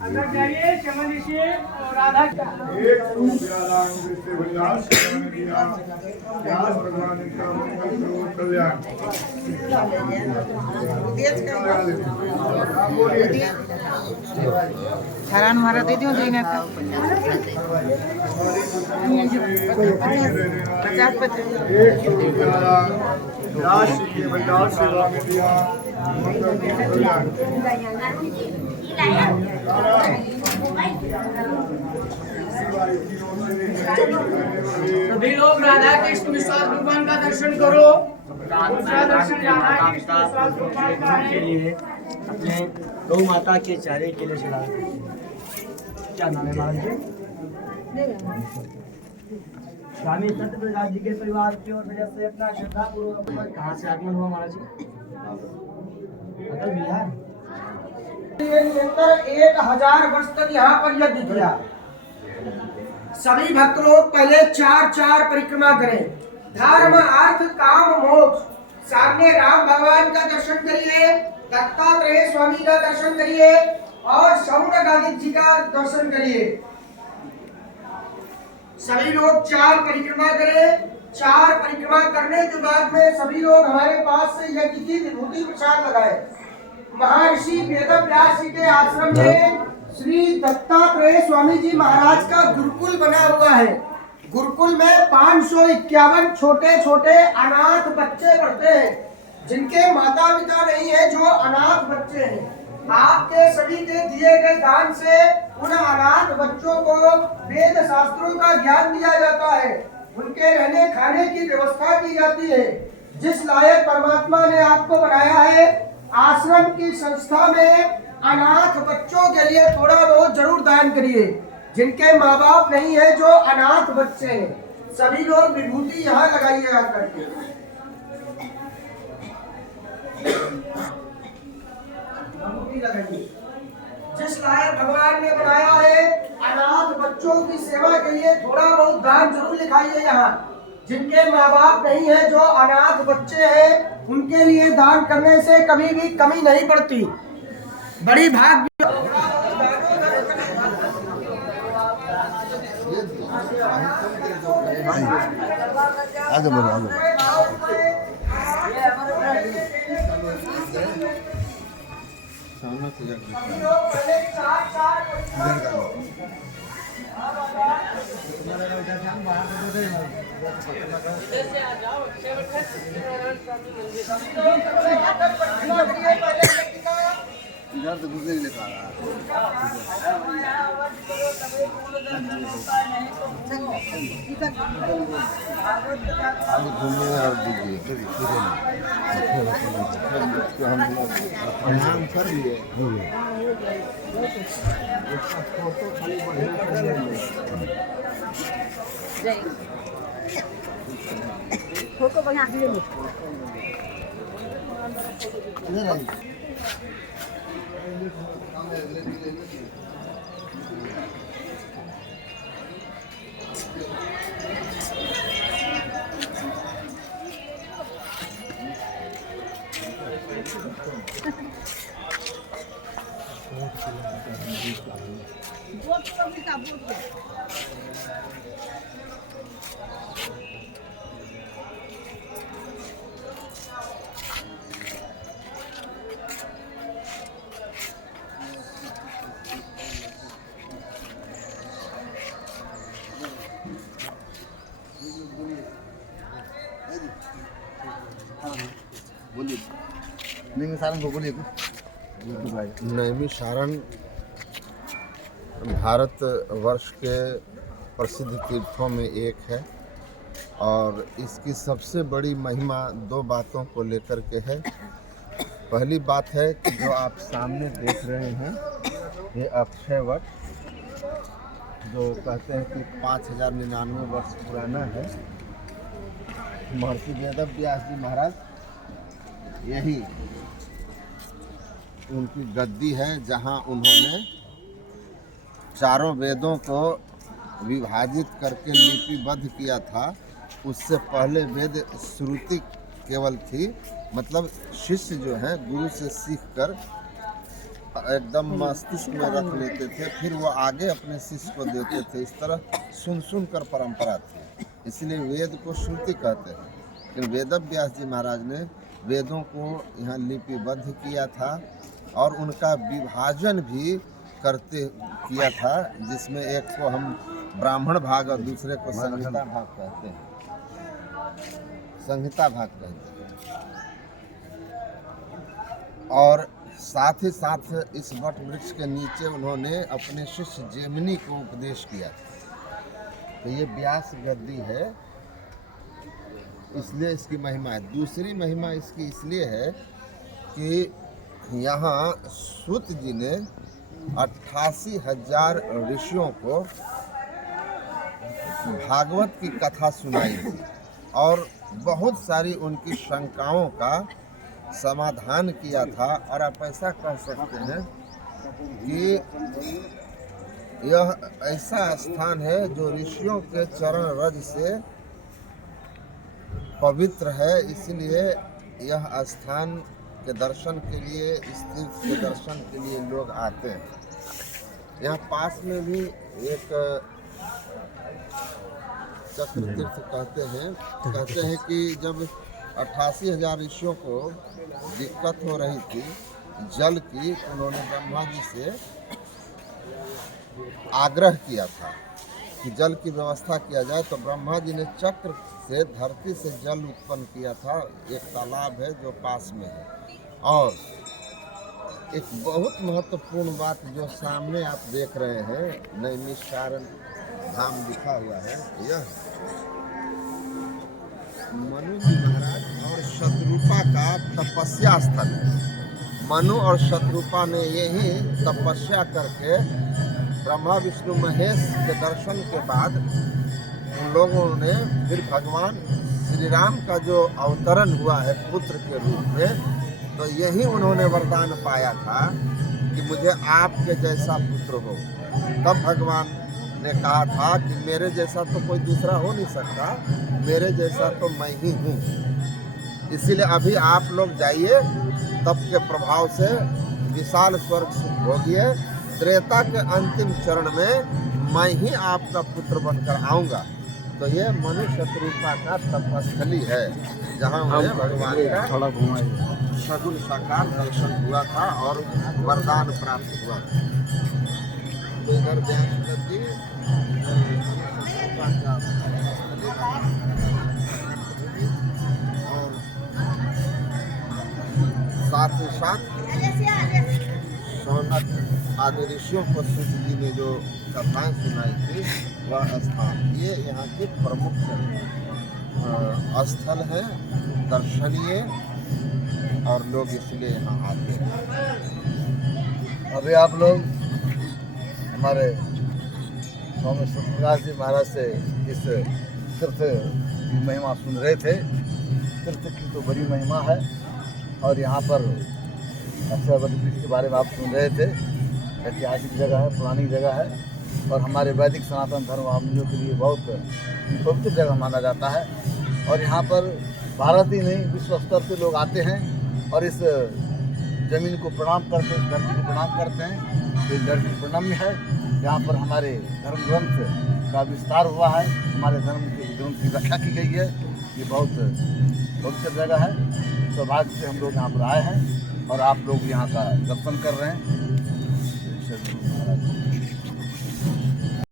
अंदर जाइए, चमन लीजिए और राधा का एक प्यालांग से विलास करने दिया व्यास भगवान का मंगल करो कल्याण। हरान मारा दे दियो देना था 50-50 एक प्यालांग व्यास के विलास सेवा में दिया मंगल करो कल्याण। सभी लोग राधा कृष्ण विश्वास भगवान का दर्शन करो। दूसरा दर्शन राधा कृष्ण विश्वास भगवान का है। अपने गौ माता के चारे के लिए चढ़ा। क्या नाम है महाराज जी? स्वामी सत्यप्रकाश जी के परिवार की ओर वजह से अपना श्रद्धा पूर्वक कहाँ से आगमन हुआ महाराज जी? अटल बिहार 1000 वर्ष तक यहाँ पर यज्ञ किया। सभी भक्त लोग पहले 4 परिक्रमा करें। धर्म अर्थ काम मोक्ष। सामने राम भगवान का दर्शन करिए, दत्तात्रेय स्वामी का दर्शन करिए और शौनकादित्य जी का दर्शन करिए। सभी लोग 4 परिक्रमा करें। 4 परिक्रमा करने के बाद में सभी लोग हमारे पास से यज्ञ की विभूति प्रसाद लगाए। महर्षि वेदव्यास जी के आश्रम में श्री दत्तात्रेय स्वामी जी महाराज का गुरुकुल बना हुआ है। गुरुकुल में 551 छोटे छोटे अनाथ बच्चे पढ़ते हैं, जिनके माता पिता नहीं है, जो अनाथ बच्चे हैं। आपके सभी के दिए गए दान से उन अनाथ बच्चों को वेद शास्त्रों का ज्ञान दिया जाता है। उनके रहने खाने की व्यवस्था की जाती है। जिस लायक परमात्मा ने आपको बनाया है, आश्रम की संस्था में अनाथ बच्चों के लिए थोड़ा बहुत जरूर दान करिए। जिनके माँ बाप नहीं है, जो अनाथ बच्चे हैं, सभी लोग विभूति यहाँ लगाइए आकर के। जिस लायक भगवान ने बनाया है, अनाथ बच्चों की सेवा के लिए थोड़ा बहुत दान जरूर लिखाइए यहाँ। जिनके माँ बाप नहीं है, जो अनाथ बच्चे हैं, उनके लिए दान करने से कभी भी कमी नहीं पड़ती। बड़ी भाग्य आगे बढ़ो आगे। इधर तो गुजर लिखा रहा आगे घूमने और दीजिए हम कर लिए फोटो खाली फोटो बना दिए इधर आइए। बोलिए नैमिषारण्य को बोलिए कुछ। नैमिषारण्य भारत वर्ष के प्रसिद्ध तीर्थों में एक है और इसकी सबसे बड़ी महिमा 2 बातों को लेकर के है। पहली बात है कि जो आप सामने देख रहे हैं, ये अक्षय वट जो कहते हैं कि 5099 वर्ष पुराना है। महर्षि वेदव्यास जी महाराज, यही उनकी गद्दी है जहां उन्होंने चारों वेदों को विभाजित करके लिपिबद्ध किया था। उससे पहले वेद श्रुति केवल थी, मतलब शिष्य जो हैं गुरु से सीख कर एकदम मस्तिष्क में रख लेते थे, फिर वो आगे अपने शिष्य को देते थे। इस तरह सुन सुन कर परंपरा थी, इसलिए वेद को श्रुति कहते हैं। लेकिन वेदव्यास जी महाराज ने वेदों को यहाँ लिपिबद्ध किया था और उनका विभाजन भी किया था, जिसमें एक को हम ब्राह्मण भाग और दूसरे को संहिता भाग कहते हैं। संहिता भाग कहते हैं। और साथ ही साथ इस वट वृक्ष के नीचे उन्होंने अपने शिष्य जेमिनी को उपदेश किया। तो ये व्यास गद्दी है, इसलिए इसकी महिमा है। दूसरी महिमा इसकी इसलिए है कि यहाँ सूत जी ने 88,000 ऋषियों को भागवत की कथा सुनाई थी और बहुत सारी उनकी शंकाओं का समाधान किया था। और आप ऐसा कह सकते हैं कि यह ऐसा स्थान है जो ऋषियों के चरण रज से पवित्र है, इसलिए यह स्थान के दर्शन के लिए, इस तीर्थ के दर्शन के लिए लोग आते हैं। यहाँ पास में भी एक चक्र तीर्थ कहते हैं कि जब 88,000 ऋषियों को दिक्कत हो रही थी जल की, उन्होंने ब्रह्मा जी से आग्रह किया था कि जल की व्यवस्था किया जाए। तो ब्रह्मा जी ने चक्र से धरती से जल उत्पन्न किया था। एक तालाब है जो पास में है। और एक बहुत महत्वपूर्ण बात जो सामने आप देख रहे हैं, नैमिषारण्य धाम लिखा हुआ है, यह मनु जी महाराज और शत्रुपा का तपस्या स्थल है। मनु और शत्रुपा ने यही तपस्या करके ब्रह्मा विष्णु महेश के दर्शन के बाद उन लोगों ने फिर भगवान श्री राम का जो अवतरण हुआ है पुत्र के रूप में, तो यही उन्होंने वरदान पाया था कि मुझे आपके जैसा पुत्र हो। तब भगवान ने कहा था कि मेरे जैसा तो कोई दूसरा हो नहीं सकता, मेरे जैसा तो मैं ही हूँ। इसीलिए अभी आप लोग जाइए, तप के प्रभाव से विशाल स्वर्ग सुख भोगिए। त्रेता के अंतिम चरण में मैं ही आपका पुत्र बनकर आऊँगा। तो ये मनु शत्रुपा का तपस्थली है, जहाँ उन्हें भगवान का सगुण साकार दर्शन हुआ था और वरदान प्राप्त हुआ था। तो इधर व्यास गद्दी और साथ ही साथ शौनक आदि ऋषियों को सूत जी ने जो कथाएं सुनाई थी, वह स्थान ये यहाँ के प्रमुख स्थल है, दर्शनीय, और लोग इसलिए यहाँ आते हैं। अभी आप लोग हमारे स्वामी सत्यनारायण जी महाराज से इस तीर्थ की महिमा सुन रहे थे। तीर्थ की तो बड़ी महिमा है और यहाँ पर अक्षय वट वृक्ष के बारे में आप सुन रहे थे। ऐतिहासिक जगह है, पुरानी जगह है और हमारे वैदिक सनातन धर्मावलंबियों के लिए बहुत पवित्र जगह माना जाता है। और यहाँ पर भारत ही नहीं, विश्व स्तर से लोग आते हैं और इस ज़मीन को प्रणाम करते हैं, इस धरती को प्रणाम करते हैं। तो इस धरती प्रणम्य है, यहाँ पर हमारे धर्म ग्रंथ का विस्तार हुआ है, हमारे धर्म के ग्रंथ की रक्षा की गई है। ये बहुत पवित्र जगह है। सौभाग्य से हम लोग यहाँ पर आए हैं और आप लोग यहाँ का दर्शन कर रहे हैं।